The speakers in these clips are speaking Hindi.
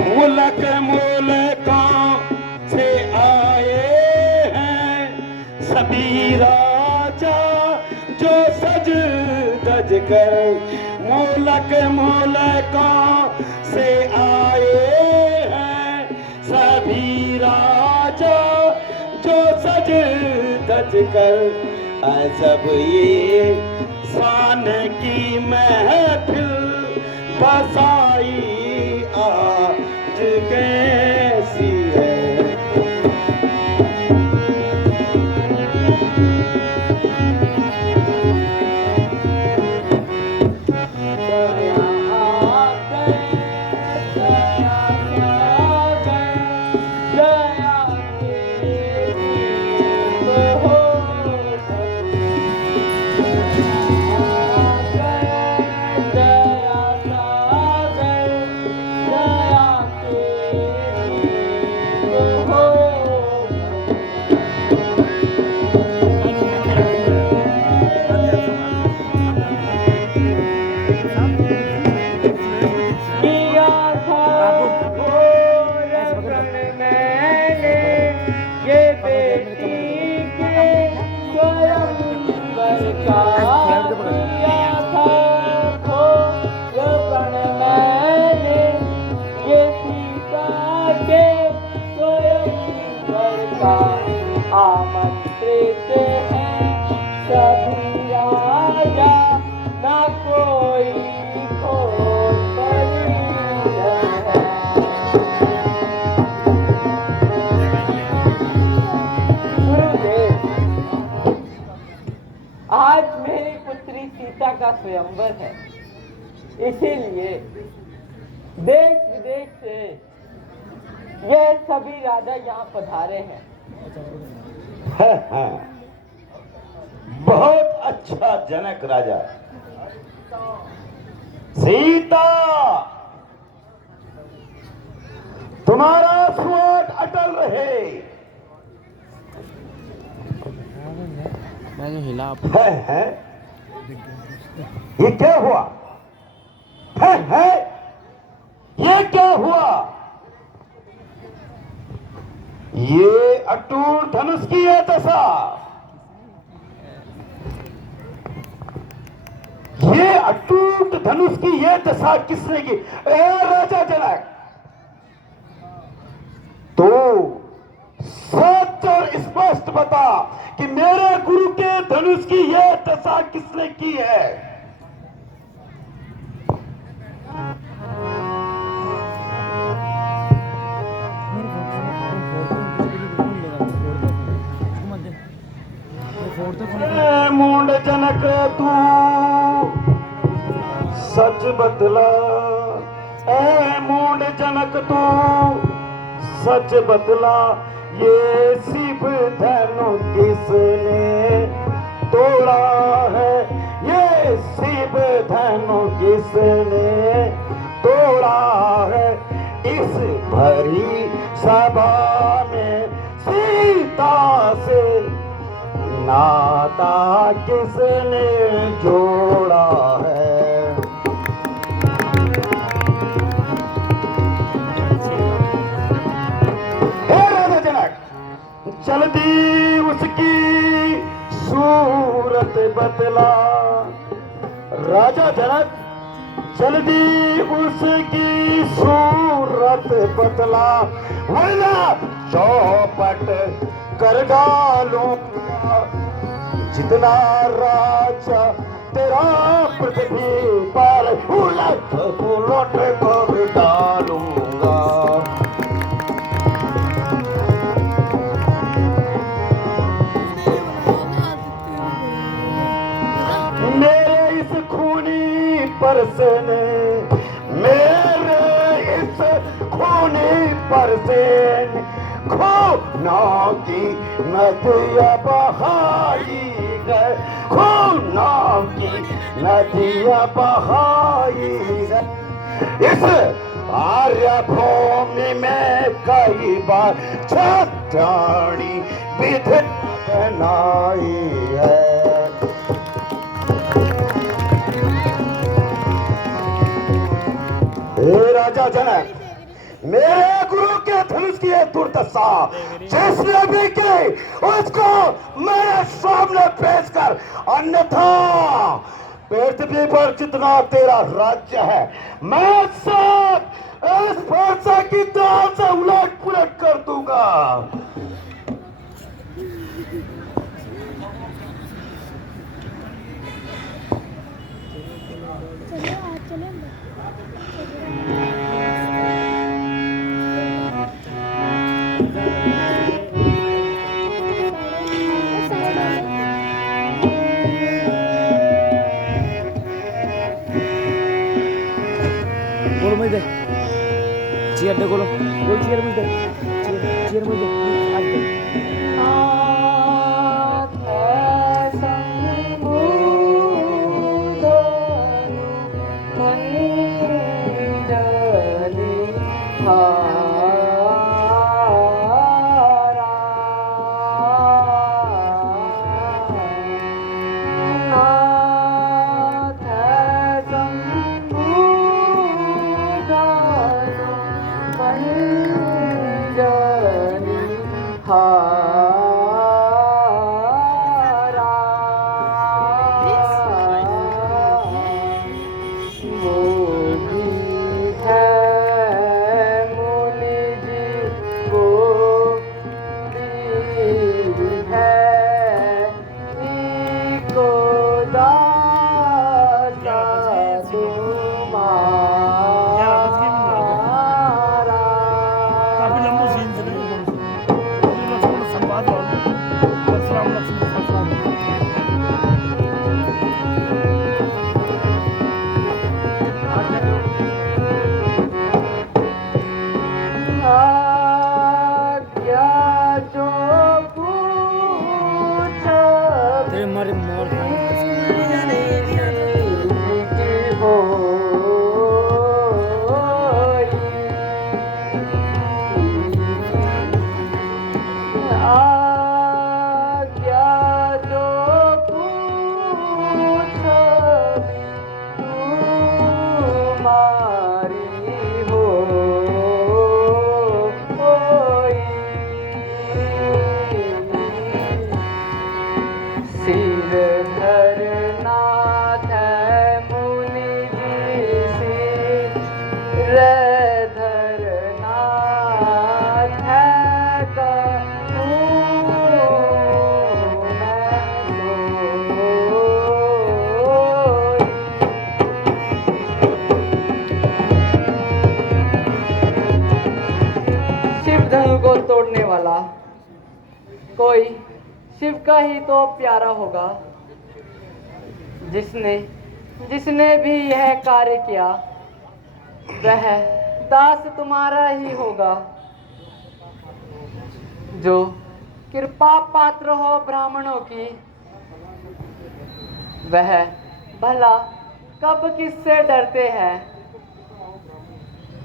मूलक मूलकों से आए हैं सभी राजा जो सज धज कर। मूलक मूलकों से आए हैं सभी राजा जो सज धज कर। अजब ये शान की महफिल बसाई आज कैसी है। आमंत्रित हैं सभी राजा ना कोई खोज पड़ी है। गुरुदेव, आज मेरी पुत्री सीता का स्वयंवर है, इसीलिए देश विदेश से ये सभी राजा यहाँ पधारे हैं। बहुत अच्छा जनक राजा। सीता, तुम्हारा स्वाद अटल रहे। है ये क्या हुआ? है ये क्या हुआ? ये अटूट धनुष की है दशा। ये अटूट धनुष की ये दशा किसने की? ए राजा जनक, तो सच और स्पष्ट बता कि मेरे गुरु के धनुष की ये दशा किसने की है? मूंड जनक तू सच बतला। ए मूंड जनक तू सच बतला, ये शिव धनु किसने तोड़ा है? ये शिव धनु किसने तोड़ा है? इस भरी सभा में सीता से नाता किसने जोड़ा है? हे राजा जनक, जल्दी उसकी सूरत बतला। राजा जनक, जल्दी उसकी सूरत बतला, वरना चौपट कर डालूंगा। जितना राजा तेरा पृथ्वी पर उलट पुलट कर डालूंगा। मेरे इस खूनी परसे ने, मेरे इस खूनी परसे ने खूनों की नदियाँ बहाई गए। खूनों की नदियाँ बहाई गए। इस आर्य भूमि में कई बार छत्राणी विधि बनाई है। हे राजा जनक, मेरे गुरु के धनुष की ये दुर्दशा जिसने भी की उसको मेरे सामने पेश कर, अन्यथा पृथ्वी पर जितना तेरा राज्य है मैं सब इस फरसा की दाल से उलट पुलट कर दूंगा। गोल मध्ये चेयर दे गोल गोल चेयर मध्ये चेयर मध्ये आज दे को तोड़ने वाला कोई शिव का ही तो प्यारा होगा। जिसने भी यह कार्य किया वह दास तुम्हारा ही होगा। जो कृपा पात्र हो ब्राह्मणों की वह भला कब किससे डरते हैं।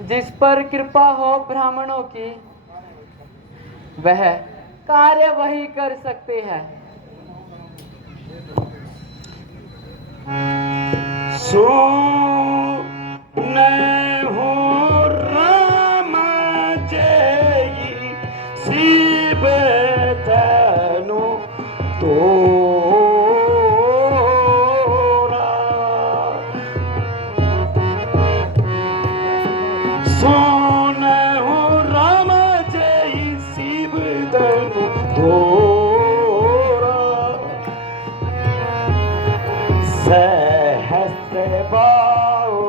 जिस पर कृपा हो ब्राह्मणों की वह कार्य वही कर सकते हैं। सुने हो राम जय शिव धनु तोरा। सुने हो राम जय शिव धनु तोरा। सहस्त्र बाहु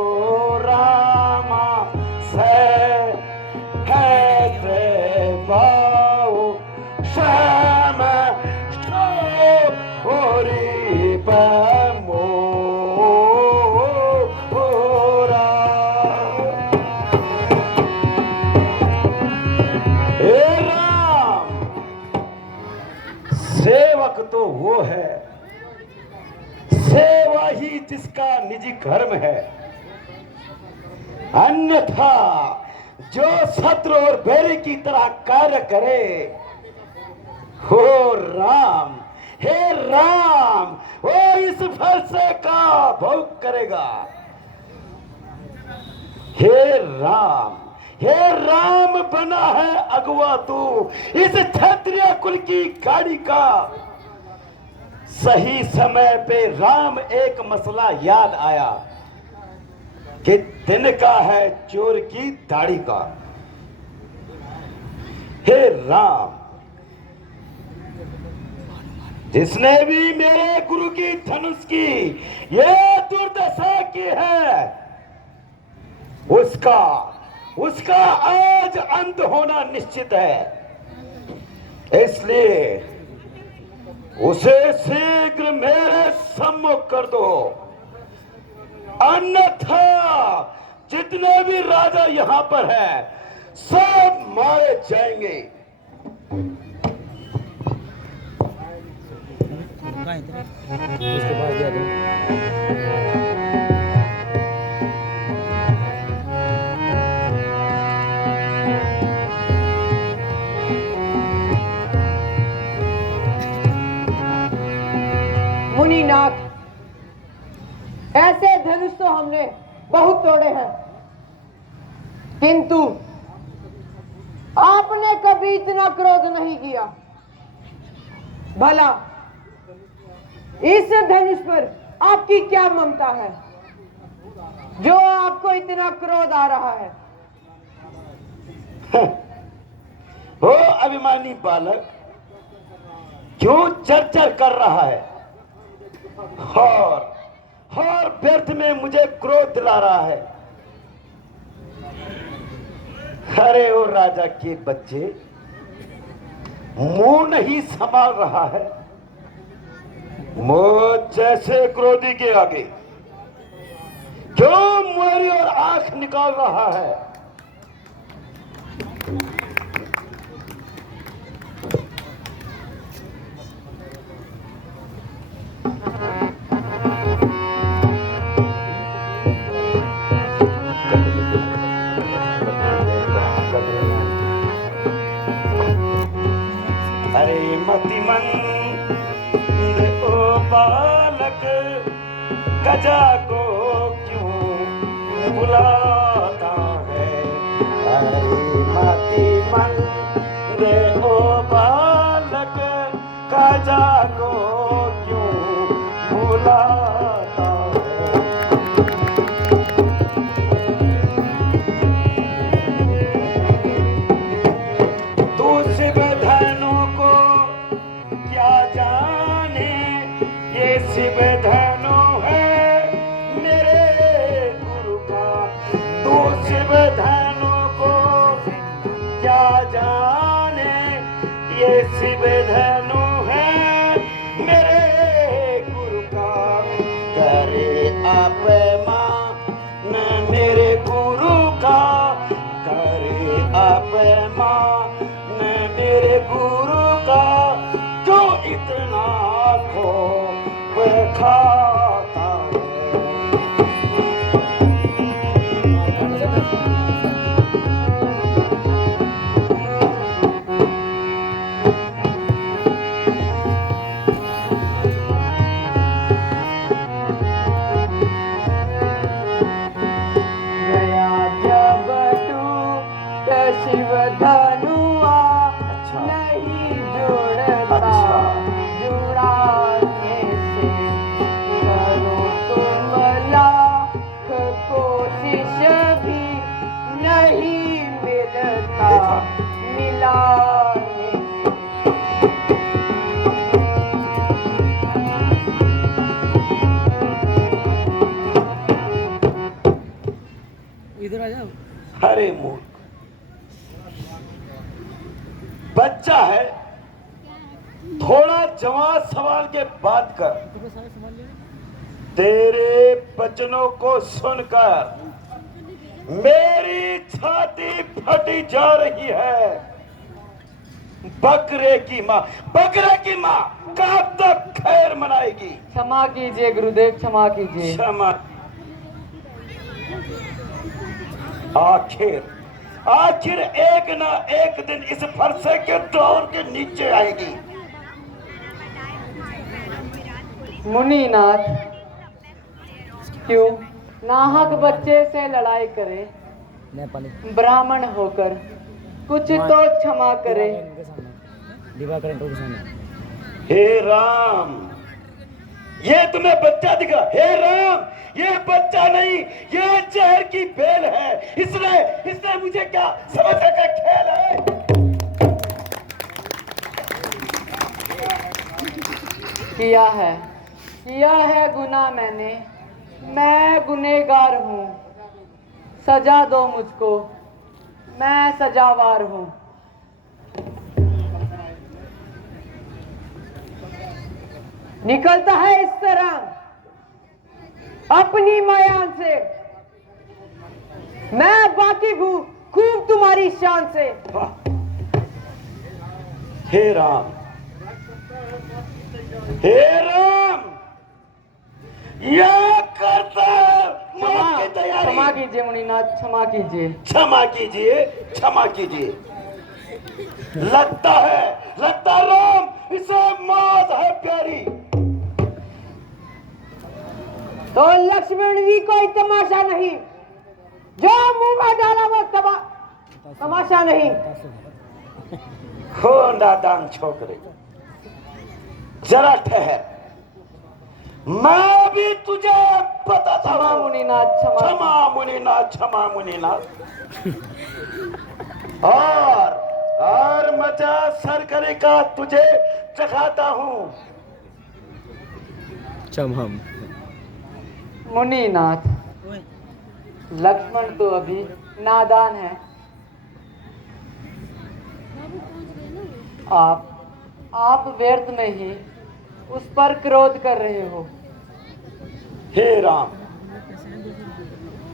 रामा सहस्त्र बाहु श्याम होरी मोरा। हे राम, सेवक तो वो है, सेवा ही जिसका निजी कर्म है। अन्यथा जो शत्रु और बैरी की तरह कार्य करे, हो राम, हे राम, वो इस फरसे का भोग करेगा। हे राम, हे राम बना है अगुआ तू इस क्षत्रिय कुल की गाड़ी का। सही समय पे राम एक मसला याद आया कि दिन का है चोर की दाढ़ी का। हे राम, जिसने भी मेरे गुरु की धनुष की ये दुर्दशा की है उसका आज अंत होना निश्चित है। इसलिए उसे शीघ्र मेरे सम्मुख कर दो, अन्यथा जितने भी राजा यहां पर हैं सब मारे जाएंगे। उसके बाद दिया दो। मुनिनाथ, ऐसे धनुष तो हमने बहुत तोड़े हैं, किंतु आपने कभी इतना क्रोध नहीं किया। भला इस धनुष पर आपकी क्या ममता है जो आपको इतना क्रोध आ रहा है? वो अभिमानी बालक क्यों चर्चा कर रहा है और व्यर्थ में मुझे क्रोध दिला रहा है? अरे ओ राजा के बच्चे, मुंह नहीं संभाल रहा है। मुझ जैसे क्रोधी के आगे क्यों मुहरी और आंख निकाल रहा है? अरे मतिमंद ओ बालक, गजा को क्यों बुलाता है? अरे मतिमंद ओ बालक, गजा को क्यों बुलाता है? तू शिव धनु को क्या जाने, ये शिव धनु है मेरे गुरु का। तू शिव धनु को क्या जाने, ये शिव धनु है मेरे गुरु का। करे अपमान मेरे गुरु का, करे अपमान मेरे गुरु का, जो इतना खो खाता है। गया जब तू शिव धनुआ नहीं जुड़ता, जुड़ाने से करो तुम लाख कोशिश भी नहीं मिलता, मिलाने इधर आ जाओ। अरे मूर्ख बच्चा है, थोड़ा जवान सवाल के बात कर। तेरे वचनों को सुनकर मेरी छाती फटी जा रही है। बकरे की माँ कब तक खैर मनाएगी? क्षमा कीजिए गुरुदेव, क्षमा कीजिए। क्षमा। आखिर एक ना एक दिन इस फरसे के दौर के नीचे आएगी। मुनिनाथ, क्यों नाहक बच्चे से लड़ाई करे? नेपाली ब्राह्मण होकर कुछ तो क्षमा करे। उनके सामने दिवाकर के सामने। हे राम, ये तुम्हें बच्चा दिखा? हे राम, ये बच्चा नहीं, ये जहर की बेल है। इसने मुझे क्या समझ का खेल है? किया है गुनाह मैंने, मैं गुनहगार हूँ। सजा दो मुझको, मैं सजावार हूँ। निकलता है इस तरह अपनी मायान से, मैं वाकिफ हूँ खूब तुम्हारी शान से। हे राम, हे राम, या करता है मौत की तैयारी। क्षमा कीजिए मुनिनाथ, क्षमा कीजिए। क्षमा कीजिए, क्षमा कीजिए। लगता राम इसे मौत है प्यारी। तो लक्ष्मण भी कोई तमाशा नहीं, जो मुंह में डाला वो तमाशा नहीं। हो नादान छोकरे, जरा ठहर, मैं भी तुझे बताता क्षमा हूं। मुनिनाथ, क्षमा मुनिनाथ, क्षमा मुनिनाथ। और मजा सरकरी का तुझे चखाता हूं। क्षमा मुनिनाथ, लक्ष्मण तो अभी नादान है। आप व्यर्थ में ही उस पर क्रोध कर रहे हो। हे राम,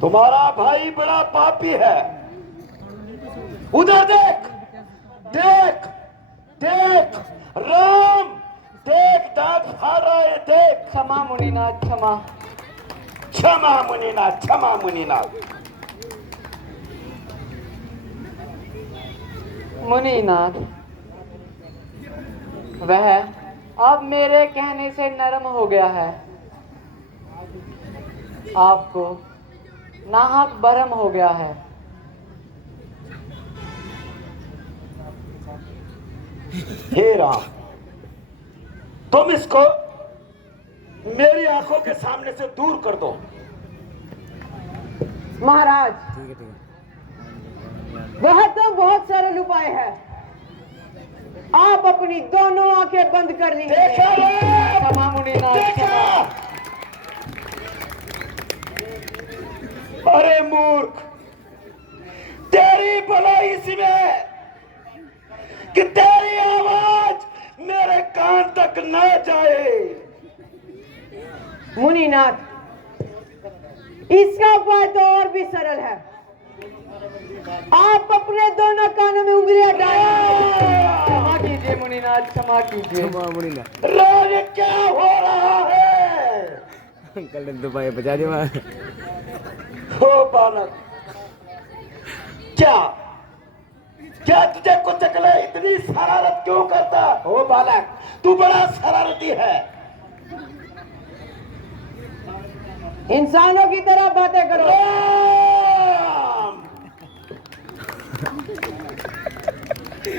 तुम्हारा भाई बड़ा पापी है। उधर देख, देख, देख राम, देख दांत फाड़ रहा है, देख। क्षमा मुनिनाथ, क्षमा। क्षमा मुनिनाथ, क्षमा मुनिनाथ। मुनिनाथ, वह अब मेरे कहने से नरम हो गया है। आपको नाहक भरम हो गया है। हे राम, तुम इसको मेरी आंखों के सामने से दूर कर दो। महाराज, ठीक है। वह तो बहुत सरल उपाय है। आप अपनी दोनों आंखें बंद कर लीजिए। देखा रे? क्षमा मुनिनाथ, देखा? क्षमा। अरे मूर्ख, तेरी भलाई इसी में है कि तेरी आवाज मेरे कान तक न जाए। मुनिनाथ, इसका उपाय तो और भी सरल है। आप अपने दोनों कानों में उंगलियां डालिए। क्षमा कीजिए मुनिनाथ, क्षमा कीजिए। क्षमा मुनिना। राज क्या हो रहा है? कल तो भाई बजा दे वहाँ। हो बालक, क्या तुझे कुछ अकल? इतनी शरारत क्यों करता हो बालक? तू बड़ा शरारती है। इंसानों की तरह बातें करो। राम!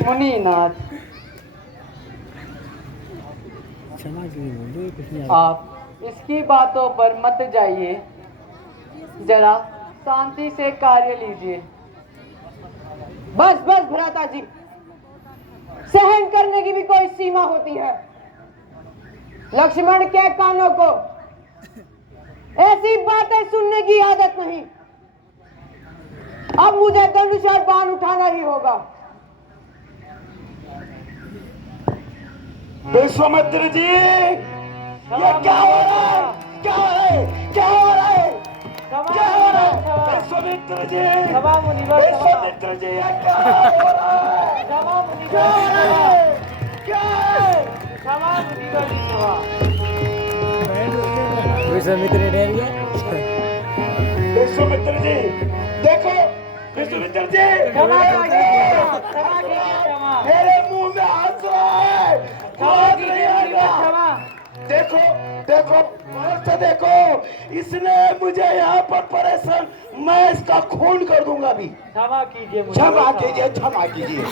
मुनिनाथ, क्षमा कीजिए, कुछ नहीं। आप इसकी बातों पर मत जाइए, जरा शांति से कार्य लीजिए। बस बस भ्राता जी, सहन करने की भी कोई सीमा होती है। लक्ष्मण के कानों को ऐसी बातें सुनने की आदत नहीं। अब मुझे धनुष और बाण उठाना ही होगा। विश्वामित्र जी, ये क्या हो रहा है? क्या है? क्या हो रहा है? क्या हो रहा है? विश्वामित्र जी, क्षमा मुनिवर, विश्वामित्र जी, ये क्या हो रहा है? क्षमा क्या हो मुनिवर, रहा है? क्या है? क्षमा मुनिवर, क्षमा। विश्वामित्र डर गया। विश्वामित्र जी, देखो विश्वामित्र जी, क्षमा कीजिए, क्षमा कीजिए, क्षमा। मेरे मुंह में हंस रहा है। क्षमा कीजिए मुनिवर, क्षमा। देखो, देखो, गौर से देखो, इसने मुझे यहाँ पर परेशान मैं इसका खून कर दूंगा अभी। क्षमा कीजिए मुझे, क्षमा कीजिए, क्षमा कीजिए।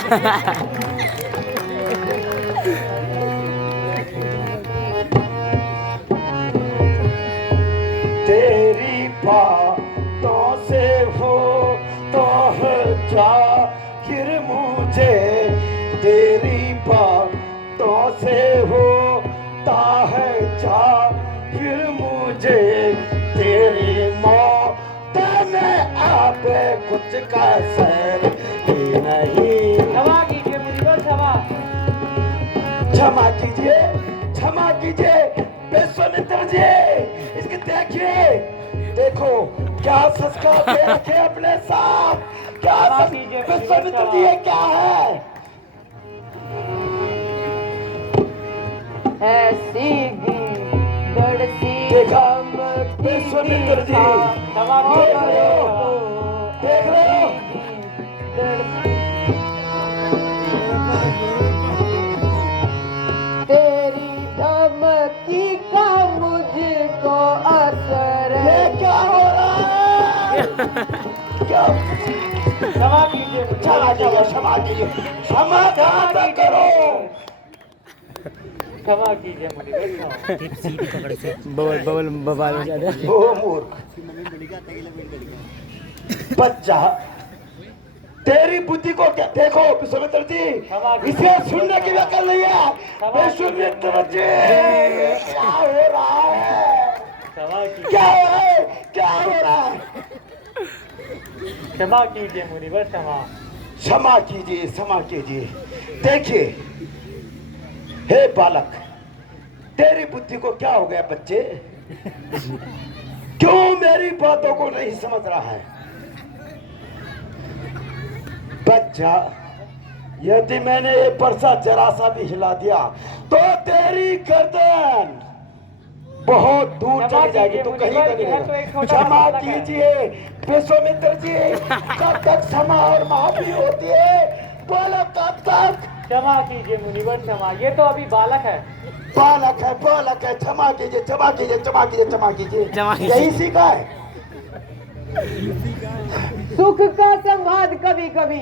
तेरी बातों से हो तो जाहिर मुझे, तेरी बातों से होता है जाहिर मुझे, तेरी मौत में आप कुछ कसर ही नहीं। क्षमा कीजिए मुझे, क्षमा। क्षमा कीजिए, क्षमा कीजिए विश्वामित्र जी। इसके देखिए, देखो क्या संस्कार दे रखे अपने साथ, क्या विश्वामित्र जी ये क्या है? ऐसी गड़सी देखा विश्वामित्र जी, क्षमा देख रहे हो, देख रहे हो? तेरी धमकी का मुझको असर है। ये क्या हो रहा है? क्या? क्षमा कीजिए, क्षमा कीजिए, क्षमा कीजिए, क्षमा तक करो। क्षमा कीजिए मुझे, बबल बबल बबाल हो जाता है। ओ मूर्ख बच्चा, तेरी बुद्धि को क्या? देखो विश्वामित्र जी, इसे सुनने की अकल नहीं है। विश्वामित्र जी क्या हो रहा है? क्षमा कीजिए, क्या हो रहा है? क्या हो रहा है? क्षमा कीजिए मुझे, क्षमा। क्षमा कीजिए, क्षमा कीजिए। देखिए हे बालक, तेरी बुद्धि को क्या हो गया बच्चे? क्यों मेरी बातों को नहीं समझ रहा है? बच्चा, यदि मैंने ये परसा जरा सा भी हिला दिया तो तेरी गर्दन बहुत दूर चली जाएगी, तो कहीं का नहीं। क्षमा कीजिए विश्वामित्र जी, कब तक क्षमा और माफी होती है? बोलो कब तक? क्षमा कीजिए मुनिवर, क्षमा। ये तो अभी बालक है। बालक है, बालक है। क्षमा कीजिए, क्षमा कीजिए, क्षमा कीजिए, क्षमा कीजिए। यही सीखा है। सुख का संवाद कभी कभी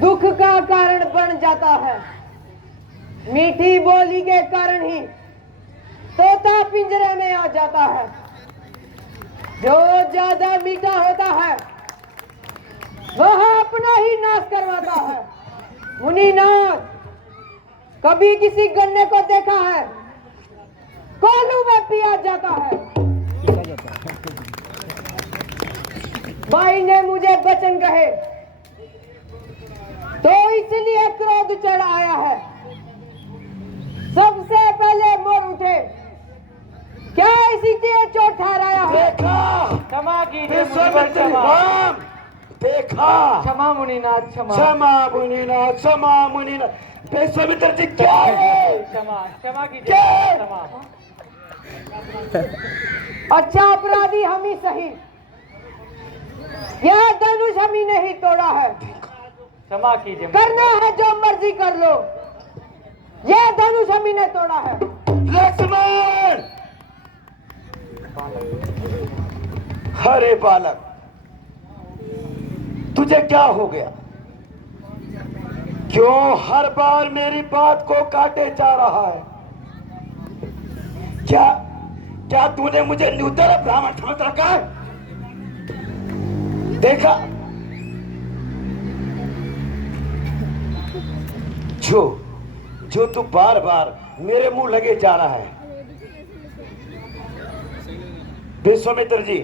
दुख का कारण बन जाता है। मीठी बोली के कारण ही तोता पिंजरे में आ जाता है। जो ज्यादा मीठा होता है वह अपना ही नाश करवाता है। मुनिनाथ, कभी किसी गन्ने को देखा है कोलू में पिया जाता है। भाई ने मुझे वचन कहे तो इसलिए क्रोध चढ़ आया है। सबसे पहले मोर उठे, क्या इसी से चोट ठहराया है? देखा क्षमा कीजिए विश्वामित्र राम, देखा। क्षमा मुनिनाथ, क्षमा। क्षमा मुनिनाथ, क्षमा मुनिनाथ। विश्वामित्र जी क्या है? क्षमा, क्षमा कीजिए, क्या? क्षमा। अच्छा अपराधी हम ही सही, यह धनुष हम ही नहीं तोड़ा है। क्षमा कीजिए। करना है जो मर्जी कर लो, यह धनुष हम ही ने तोड़ा है। लक्ष्मण! अरे बालक, तुझे क्या हो गया? क्यों हर बार मेरी बात को काटे जा रहा है? क्या क्या तूने मुझे न्यूतर ब्राह्मण समझ रखा है? देखा, जो तू बार बार मेरे मुंह लगे जा रहा है। विश्वामित्र जी,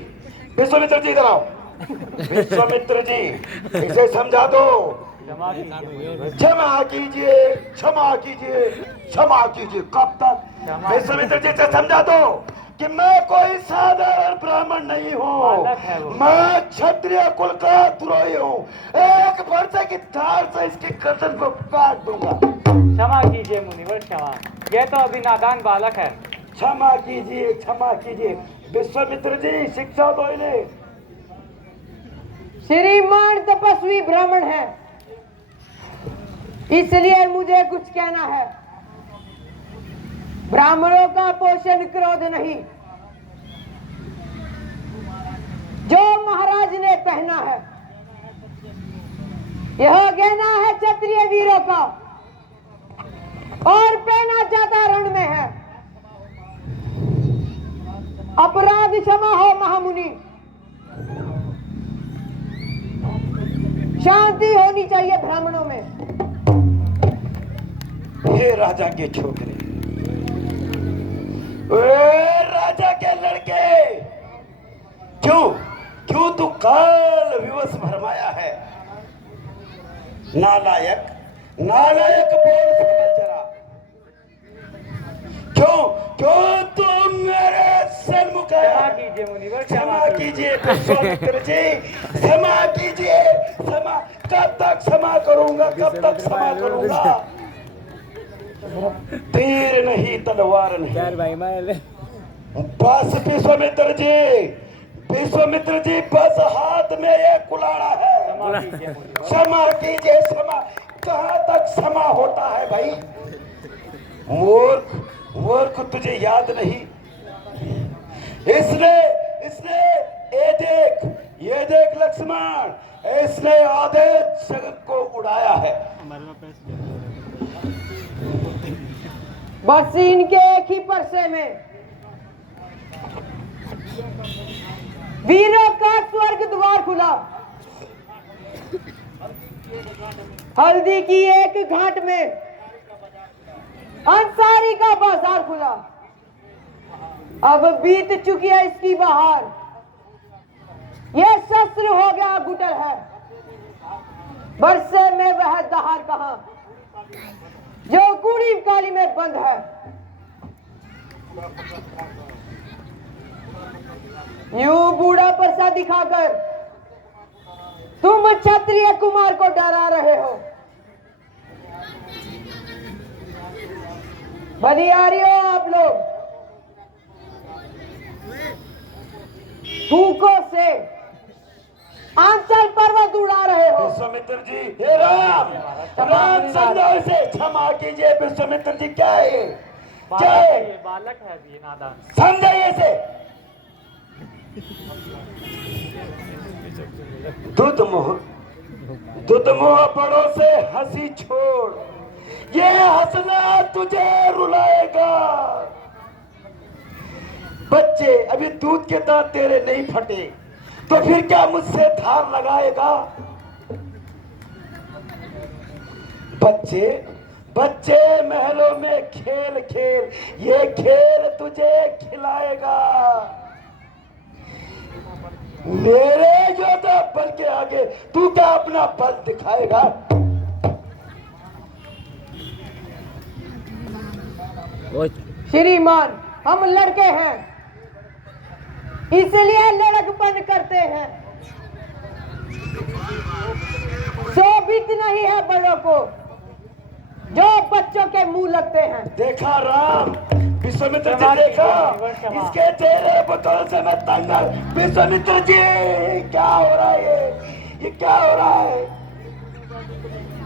विश्वामित्र जी इधर आओ। विश्वामित्र जी, इसे समझा दो। क्षमा कीजिए, क्षमा कीजिए, क्षमा कीजिए। कब तक? विश्वामित्र जी से समझा दो कि मैं कोई साधारण ब्राह्मण नहीं हूँ, मैं क्षत्रिय कुल का द्रोही हूँ। एक वर्षे की धार से इसकी गर्दन को काट दूंगा। क्षमा कीजिए मुनिवर, क्षमा। यह तो अभी नादान बालक है। क्षमा कीजिए, क्षमा कीजिए। विश्वामित्र जी शिक्षा दो इन्हें। श्रीमान तपस्वी ब्राह्मण है, इसलिए मुझे कुछ कहना है। ब्राह्मणों का पोषण क्रोध नहीं, जो महाराज ने पहना है, यह गहना है क्षत्रिय वीरों का और पहना जाता रण में है। अपराध क्षमा हो महामुनि, शांति होनी चाहिए ब्राह्मणों में। हे राजा के छोकरे, ए राजा के लड़के, क्यों क्यों तू काल विवश भरमाया है? नालायक नालायक, बोल समझ जरा, क्यों क्यों तुम मेरे सन्मुख आया? क्षमा कीजिए विश्वामित्र जी, क्षमा कीजिए। क्षमा कब तक क्षमा करूंगा, कब तक क्षमा करूंगा? तीर नहीं तलवार नहीं। यार भाई मारे बस विश्वामित्र जी, विश्वामित्र जी, बस हाथ में ये कुलाड़ा है। क्षमा कीजिए क्षमा। कहाँ तक क्षमा होता है भाई? मूर्ख मूर्ख, तुझे याद नहीं? इसने इसने ये देख लक्ष्मण, इसने आधे जगत को उड़ाया है। बस इनके एक ही परसे में वीरों का स्वर्ग द्वार खुला। हल्दी की एक घाट में अंसारी का बाजार खुला। अब बीत चुकी है इसकी बहार, यह शस्त्र हो गया गुटर है। बरसे में वह दहार कहां जो कूड़ी काली में बंद है। यूं बूढ़ा परसा दिखाकर तुम क्षत्रिय कुमार को डरा रहे हो। बनियारियों, आप लोग फूकों से आंचल पर्वत उड़ा रहे हो। विश्वामित्र जी, हे राम राम, समझो इसे। क्षमा कीजिए विश्वामित्र जी, क्या है? क्या है? बालक है ये नादान। समझाइए इसे। दुध मोह बड़ों से हंसी छोड़, ये हंसना तुझे रुलाएगा। बच्चे, अभी दूध के दांत तेरे नहीं फटे तो फिर क्या मुझसे धार लगाएगा? बच्चे बच्चे महलों में खेल खेल, ये खेल तुझे खिलाएगा। मेरे योद्धा बल के आगे तू क्या अपना बल दिखाएगा? श्रीमान, हम लड़के हैं इसलिए लड़कपन करते हैं। शोभित नहीं है बड़ों को जो बच्चों के मुंह लगते हैं। देखा राम, विश्वामित्र जी देखा, इसके चेहरे बतौर से मैं तंग। विश्वामित्र जी, क्या हो रहा है? ये क्या हो रहा है?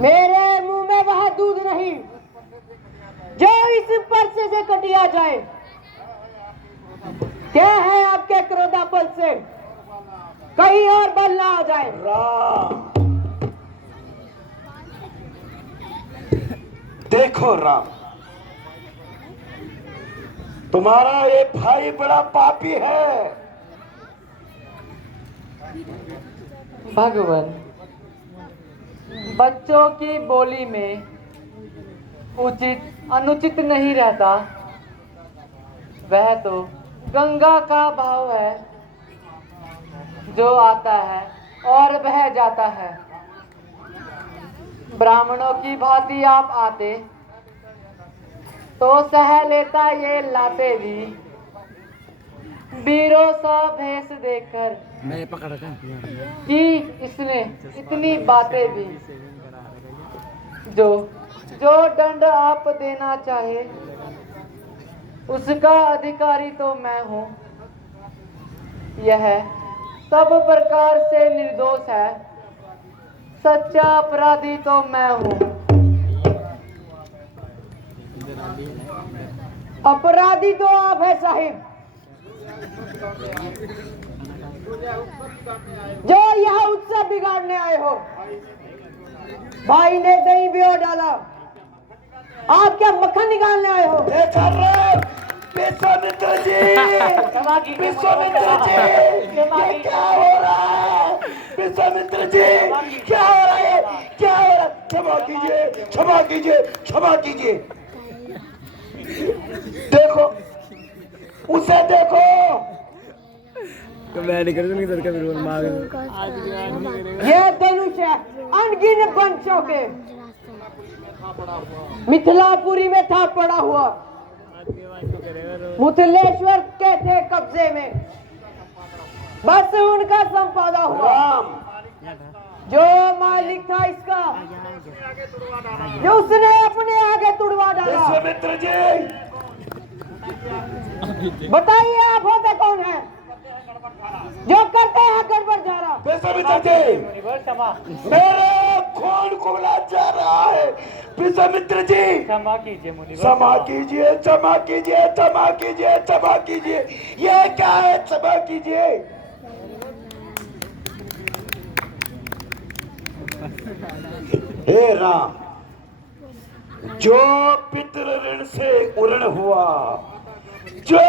मेरे मुंह में वह दूध नहीं जो इस परसे से कटिया जाए। क्या है आपके क्रोधापल से कहीं और बल ना आ जाए। राम, देखो राम, तुम्हारा ये भाई बड़ा पापी है। भगवान, बच्चों की बोली में उचित अनुचित नहीं रहता। वह तो गंगा का भाव है जो आता है और बह जाता है। ब्राह्मणों की भांति आप आते तो सह लेता ये लाते भी। वीरों सा भेष देखकर मैं पकड़ रखा कि इसने इतनी बातें भी। जो दंड आप देना चाहे उसका अधिकारी तो मैं हूँ। यह सब प्रकार से निर्दोष है, सच्चा अपराधी तो मैं हूँ। अपराधी तो आप है साहिब। जो यहाँ उत्सव बिगाड़ने आए हो। भाई ने दही बियो डाला, आप क्या मक्खन निकालने आए हो? देखा रे विश्वामित्र जी, विश्वामित्र जी, ये क्या हो रहा है? विश्वामित्र जी, क्या हो रहा है? क्या हो रहा है? क्षमा कीजिए, क्षमा कीजिए, क्षमा कीजिए। देखो, उसे देखो। मैं नहीं करता, नहीं करता फिर वो मार ये धनुष है अनगिन वंशों के, मिथिलापुरी में था पड़ा हुआ। मुथलेश्वर के थे कब्जे में, बस उनका संपादा हुआ। राम, जो मालिक था इसका, जो उसने अपने आगे तुड़वा डाला। विश्वामित्र जी, बताइए आप होते कौन है जो करते हैं गड़बड़ झारा? विश्वामित्र जी, मेरा खून खुला जा रहा है। विश्वामित्र जी, क्षमा कीजिए मुनिवर, क्षमा कीजिए, क्षमा कीजिए, क्षमा कीजिए, क्षमा कीजिए। ये क्या है? क्षमा कीजिए। हे राम, जो पितृ ऋण से उऋण हुआ, जो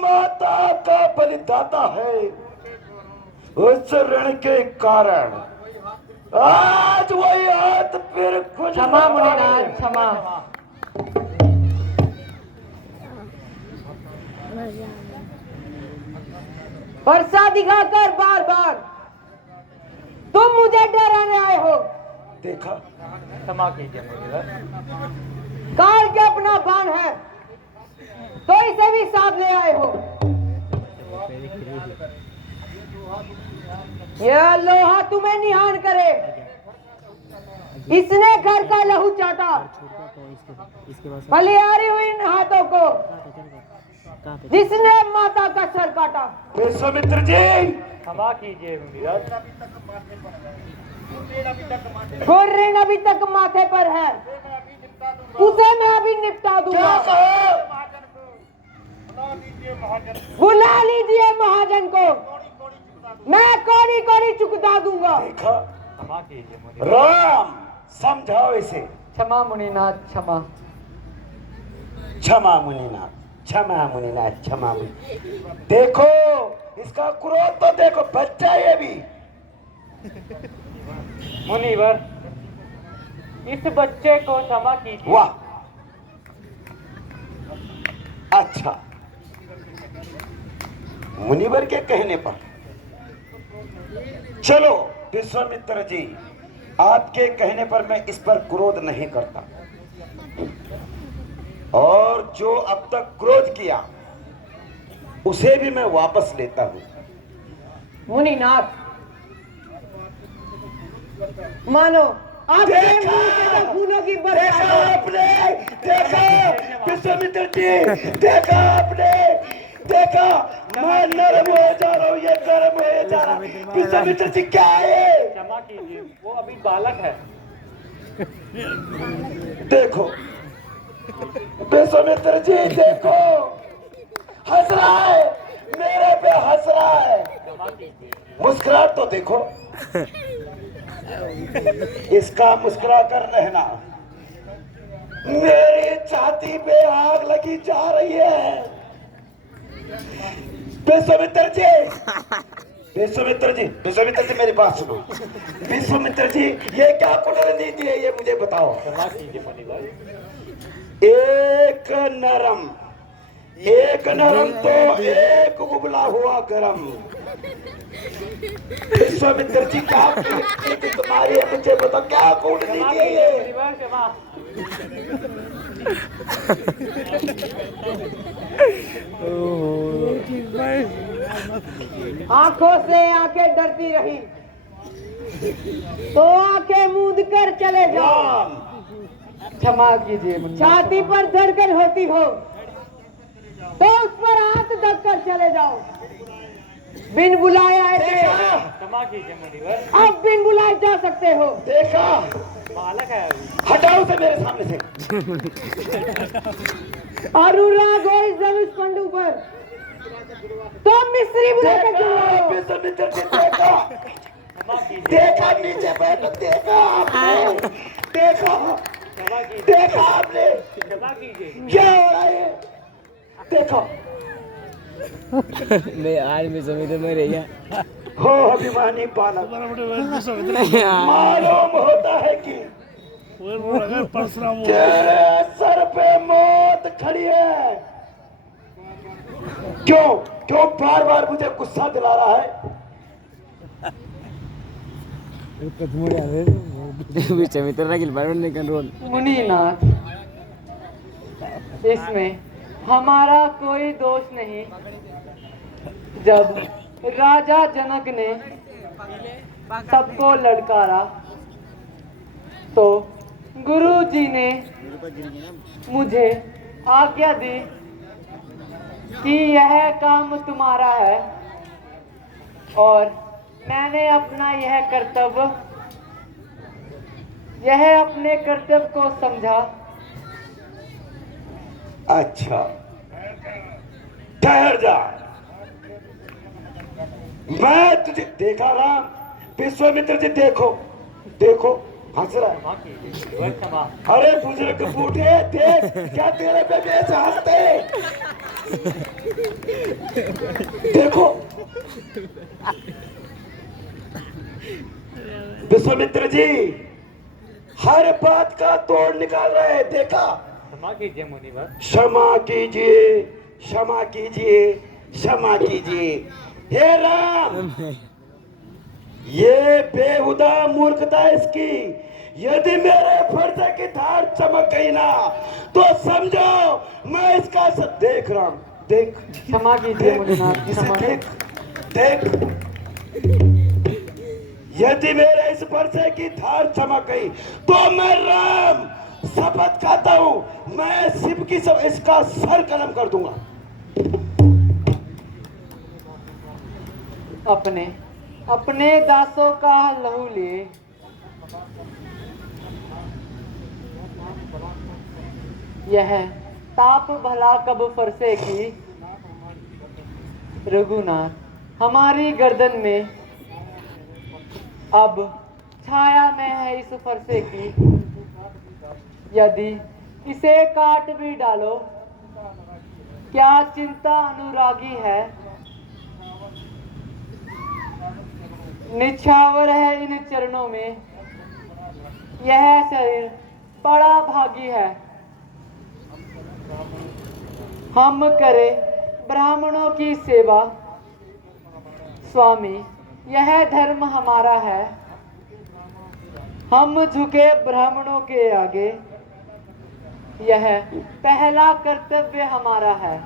माता का बलिदाता है, उस ऋण के कारण आज वही हाथ फिर खुद क्षमा मुनिनाथ, क्षमा। वर्षा दिखाकर बार बार तुम मुझे डराने आए हो। देखा, क्षमा कीजिए मुनिवर, काल के अपना बाण है तो इसे भी साथ ले आए हो। यह लोहा तुम्हें निहान करे। इसने घर का लहू चाटा, फलियारी हुई इन हाथों को, जिसने माता का सर काटा। विश्वामित्र जी, क्षमा कीजिए मुनिवर, ऋण अभी तक माथे पर है, उसे मैं अभी निपटा क्या दूंगा। कहा? बुला लीजिए महाजन को, मैं कौड़ी कौड़ी चुकता दूंगा। देखा, क्षमा कीजिए मुनिवर, राम, समझाओ इसे। क्षमा मुनिनाथ, क्षमा। क्षमा मुनिनाथ, क्षमा मुनिनाथ, क्षमा मुनि। देखो, इसका क्रोध तो देखो, बच्चा है ये भी। मुनिवर, इस बच्चे को क्षमा कीजिए। वाह, अच्छा, मुनिवर के कहने पर चलो विश्वामित्र जी, आपके कहने पर मैं इस पर क्रोध नहीं करता, और जो अब तक क्रोध किया उसे भी मैं वापस लेता हूं। मुनिनाथ, मानो आपके देखा, मुंह से तो फूलों की देखा बरसात हो। आपने, देखा विश्वामित्र जी, देखा आपने, देखा मैं नरम हो जा रहा हूँ, ये गर्म हो जा रहा। विश्वामित्र जी क्या है? क्षमा कीजिए, वो अभी बालक है। देखो विश्वामित्र जी, देखो हंस रहा है, मेरे पे हंस रहा है। मुस्कुराहट तो देखो, इसका मुस्कुरा कर रहना। मेरी छाती पे आग लगी जा रही है। विश्वामित्र जी, विश्वामित्र जी, विश्वामित्र जी, मेरी बात सुनो। विश्वामित्र जी, ये क्या कूटनीति है, ये मुझे बताओ। क्षमा कीजिए मुनिवर, एक नरम तो एक उबला हुआ गरम। विश्वामित्र जी, क्या कूटनीति तुम्हारी है, मुझे बताओ, क्या कूटनीति है ये? मुनिवर क्षमा। आंखों से आंखें डरती रही तो आंखें मूंद कर चले जाओ। राम, क्षमा कीजिए मुनिवर, छाती पर धड़कन होती हो तो उस पर हाथ दब कर चले जाओ। बिन बुलाए आए थे, देखा, क्षमा कीजिए मुनिवर, अब बिन बुलाए जा सकते हो। देखा, बालक है अभी। हटाओ उसे मेरे सामने से। अनुराग हो इस धनुष पंडु पर, तुम मिस्री बुला के क्यों लाए हो? विश्वामित्र जी देखा, देखा नीचे बैठ, देखा आपने, देखा आपने क्या हो रहा है, देखो मैं आज में समित्र में रह गया। हो अभिमानी बालक, मालूम होता है कि तेरे सर पे मौत खड़ी है। क्यों क्यों बार बार मुझे गुस्सा दिला रहा है? समित्र राखिल बार नहीं कर रोल। मुनीनाथ, इसमें हमारा कोई दोष नहीं। जब राजा जनक ने सबको ललकारा तो गुरु जी ने मुझे आज्ञा दी कि यह काम तुम्हारा है, और मैंने अपने कर्तव्य को समझा। अच्छा ठहर जा, मैं तुझे देखा राम। विश्वामित्र जी देखो, देखो हंस रहा है। अरे बुजुर्ग बूढ़े देख, क्या तेरे पे बेच हंसते? देखो विश्वामित्र जी हर बात का तोड़ निकाल रहे हैं। देखा, क्षमा कीजिए मुनिवर। क्षमा कीजिए, क्षमा कीजिए, क्षमा कीजिए। हे राम, ये बेहुदा मूर्खता इसकी। यदि मेरे फर्ज की धार चमक गई ना तो समझो मैं इसका देख राम, देख, क्षमा कीजिए मुनीनाथ, इसे क्षमा। देख, देख। यदि मेरे इस पर्चे की धार चमक गई तो मैं राम शपथ खाता हूं, मैं शिव की सब इसका सर कलम कर दूंगा। अपने दासों का लहू लिए यह ताप भला कब फरसेगी। रघुनाथ, हमारी गर्दन में अब छाया में है इस फरसे की। यदि इसे काट भी डालो, क्या चिंता अनुरागी है। निछावर है इन चरणों में यह शरीर, बड़ा भागी है। हम करें ब्राह्मणों की सेवा, स्वामी यह धर्म हमारा है। हम झुके ब्राह्मणों के आगे, यह पहला कर्तव्य हमारा है।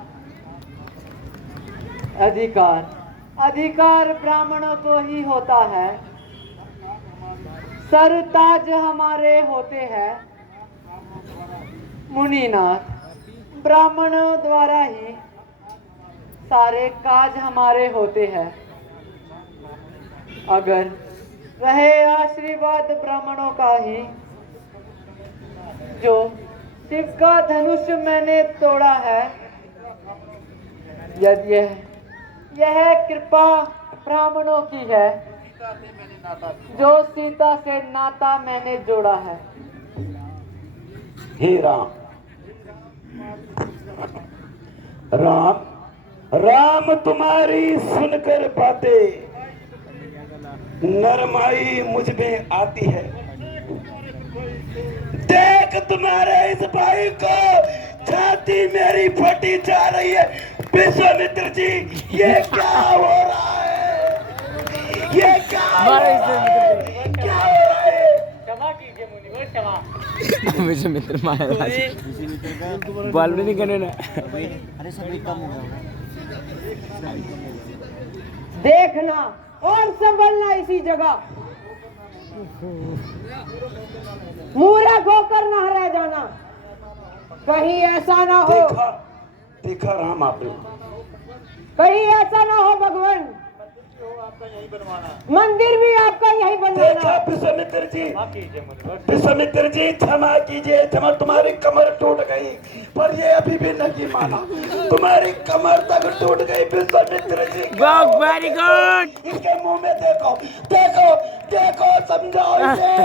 अधिकार ब्राह्मणों को ही होता है। सर ताज हमारे होते हैं। मुनीनाथ, ब्राह्मणों द्वारा ही सारे काज हमारे होते हैं। अगर रहे आशीर्वाद ब्राह्मणों का ही, जो शिव का धनुष मैंने तोड़ा है, यदि यह कृपा ब्राह्मणों की है, जो सीता से नाता मैंने जोड़ा है। हे राम, राम, राम तुम्हारी सुनकर बातें नरमाई मुझ में आती है। देख तुम्हारे इस भाई को छाती मेरी फटी जा रही है। विश्वामित्र जी, ये क्या हो रहा है? ये क्या हो रहा है? क्या हो रहा है? क्षमा कीजिए मुनिवर, क्षमा। विश्वामित्र महाराज बाल नहीं करने ना। देखना और संभलना इसी जगह। मूर्ख होकर न रह जाना, कहीं ऐसा ना हो, देखा, देखा राम आपने, कहीं ऐसा ना हो भगवान आपका यही बनवाना है। मंदिर भी आपका यही बनवाना देखा है। विश्वामित्र जी, क्षमा कीजिए मुनिवर। विश्वामित्र जी क्षमा कीजिए, क्षमा, तुम्हारी कमर टूट गई पर ये अभी भी नहीं माना, तुम्हारी कमर तक टूट गई विश्वामित्र जी। Very good. इसके मुंह में देखो, देखो, देखो, समझाओ इसे।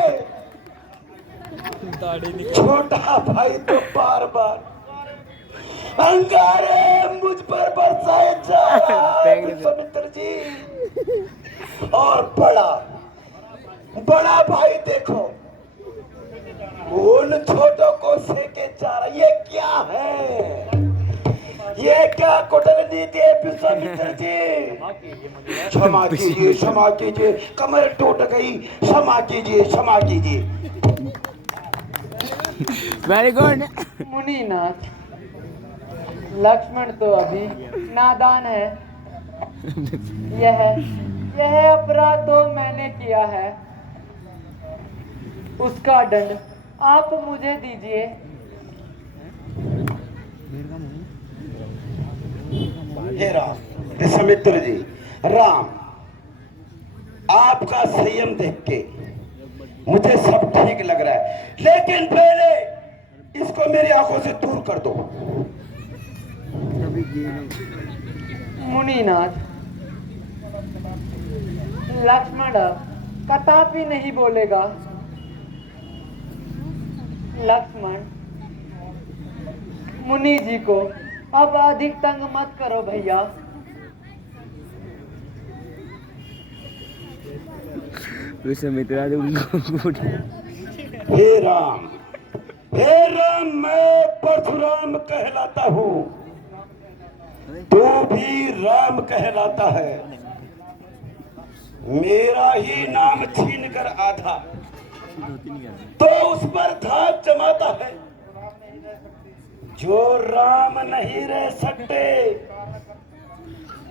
छोटा भाई तो बार बार अंगारे मुझ पर बरसाए जा रहा है विश्वामित्र जी। और बड़ा भाई देखो उन छोटों को सेके जा रहा। ये क्या है, ये क्या कुटिल नीति है विश्वामित्र जी। क्षमा कीजिए मुनिवर। क्षमा कीजिए, क्षमा कीजिए, कमर टूट गई, क्षमा कीजिए, क्षमा कीजिए। Very good. मुनिनाथ, लक्ष्मण तो अभी नादान है। यह अपराध तो मैंने किया है, उसका दंड आप मुझे दीजिए। हे राम, विश्वामित्र जी, राम, आपका संयम देख के मुझे सब ठीक लग रहा है, लेकिन पहले इसको मेरी आंखों से दूर कर दो। मुनिनाथ, लक्ष्मण कदापि नहीं बोलेगा। लक्ष्मण, मुनि जी को अब अधिक तंग मत करो भैया। विश्वामित्र हे राम, मैं परशुराम कहलाता हूँ, तू भी राम कहलाता है। मेरा ही नाम छीन कर आधा तो उस पर धाक जमाता है। जो राम नहीं रह सकते,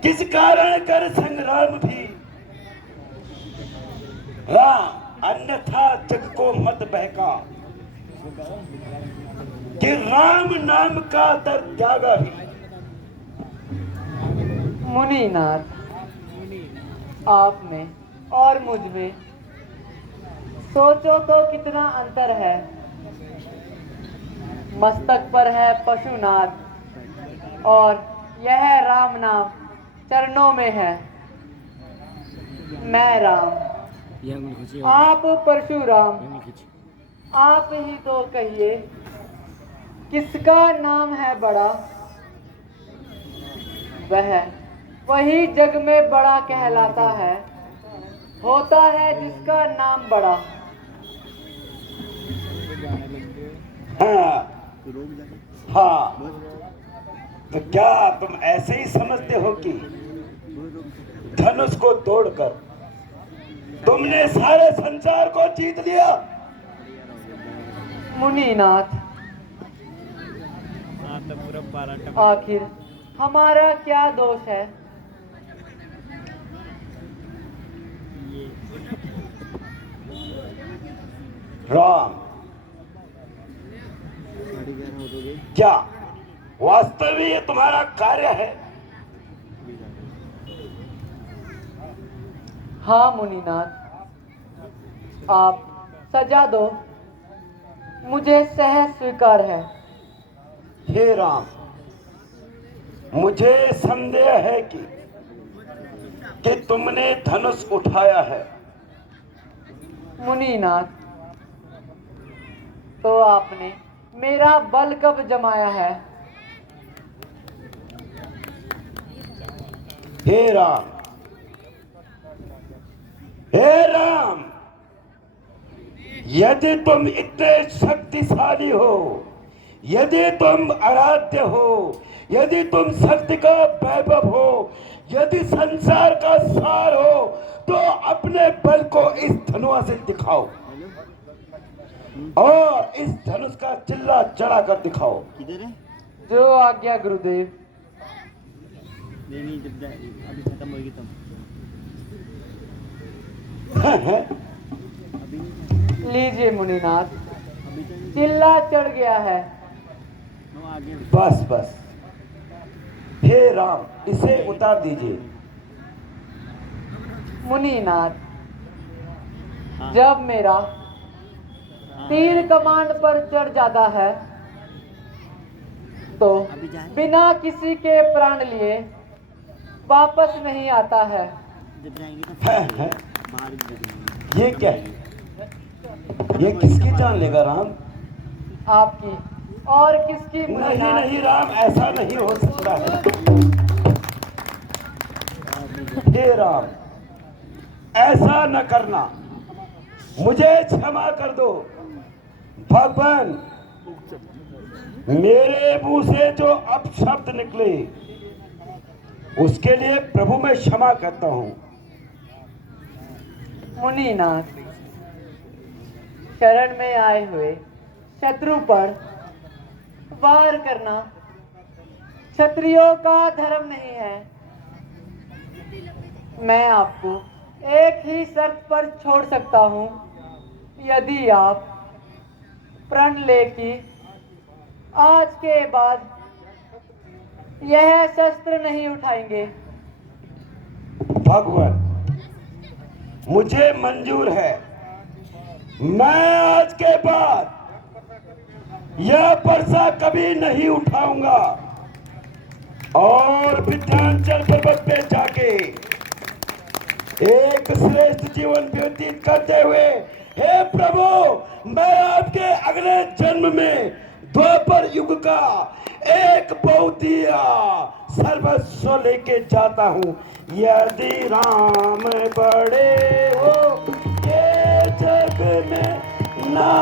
किस कारण कर संग्राम भी। राम, अन्यथा जग को मत बहका कि राम नाम का दर त्यागा भी। मुनिनाथ, आप में और मुझ में सोचो तो कितना अंतर है। मस्तक पर है पशुनाथ और यह राम नाम चरणों में है। मैं राम, आप परशुराम, आप ही तो कहिए किसका नाम है बड़ा। वही जग में बड़ा कहलाता है, होता है जिसका नाम बड़ा। हाँ, तो क्या तुम ऐसे ही समझते हो कि धनुष को तोड़कर तुमने सारे संसार को जीत लिया? मुनिनाथ, आखिर हमारा क्या दोष है? राम, क्या वास्तव में ये तुम्हारा कार्य है? हाँ मुनिनाथ, आप सजा दो, मुझे सहज स्वीकार है। हे राम, मुझे संदेह है कि तुमने धनुष उठाया है। मुनिनाथ, तो आपने मेरा बल कब जमाया है? हे राम, हे राम, यदि तुम इतने शक्तिशाली हो, यदि तुम आराध्य हो, यदि तुम शक्ति का वैभव हो, यदि संसार का सार हो, तो अपने बल को इस धनुष से दिखाओ और इस धनुष का चिल्ला चढ़ा कर दिखाओ। जो आज्ञा गुरुदेव। लीजिए मुनिनाथ, चिल्ला चढ़ गया है। बस बस, हे राम, इसे उतार दीजिए। मुनीनाथ, जब मेरा तीर कमान पर चढ़ जाता है तो बिना किसी के प्राण लिए वापस नहीं आता है। ये क्या है? ये किसकी जान लेगा राम? आपकी और किसकी? नहीं मुनीनाथ, नहीं राम, ऐसा नहीं हो सकता है। हे राम, ऐसा न करना, मुझे क्षमा कर दो। भगवान, मेरे मुंह से जो अपशब्द निकले उसके लिए प्रभु मैं क्षमा करता हूं। मुनीनाथ, शरण में आए हुए शत्रु पर वार करना क्षत्रियों का धर्म नहीं है। मैं आपको एक ही शर्त पर छोड़ सकता हूं, यदि आप प्रण ले कि आज के बाद यह शस्त्र नहीं उठाएंगे। भगवान, मुझे मंजूर है। मैं आज के बाद यह परसा कभी नहीं उठाऊंगा और विंध्याचल पर्वत पे जाके एक श्रेष्ठ जीवन व्यतीत करते हुए, हे प्रभु, मैं आपके अगले जन्म में द्वापर युग का एक बहुतिया सर्वस्व लेके जाता हूं। यदि राम बड़े हो ये जग में ना